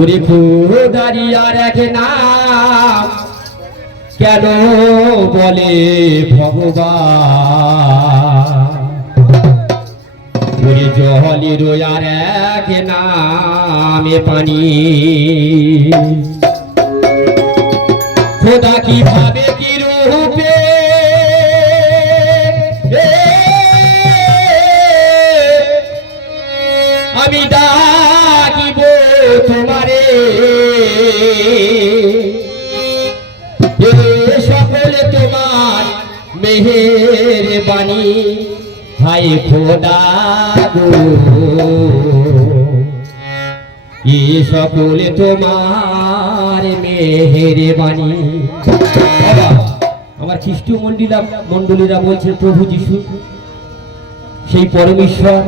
ওরে খোদারিয়া রাখে না কেন বলে ভগবান? ওরে জলে রোয়ার এক নামে পানি। খোদা কীভাবে কি রূপে আমি ডাকিব তোমারে। সকল তোমার মেহের বাণী হাই খোদা সকল তোমার মেহের বাণী আমার খ্রিস্ট মন্ডিলা মন্ডলীরা বলছে প্রভু যিশু, সেই পরমেশ্বর।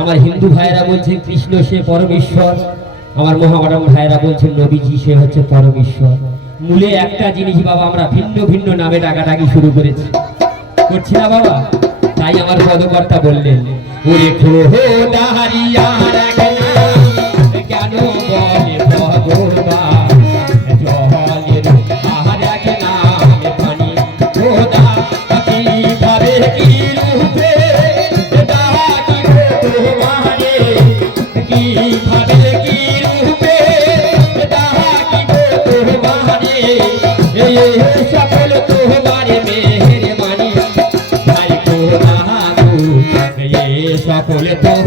আমার হিন্দু ভাইয়েরা বলছে কৃষ্ণ সে পরমেশ্বর। আমার মহামারাম ভাইয়েরা বলছেন, নবীজি, সে হচ্ছে পরমেশ্বর। মূলে একটা জিনিস বাবা, আমরা ভিন্ন ভিন্ন নামে ডাকাডাকি শুরু করেছি। করছি না বাবা? তাই আমার পদকর্তা বললেন, ওরে ভাবে Napoletão.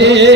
Hare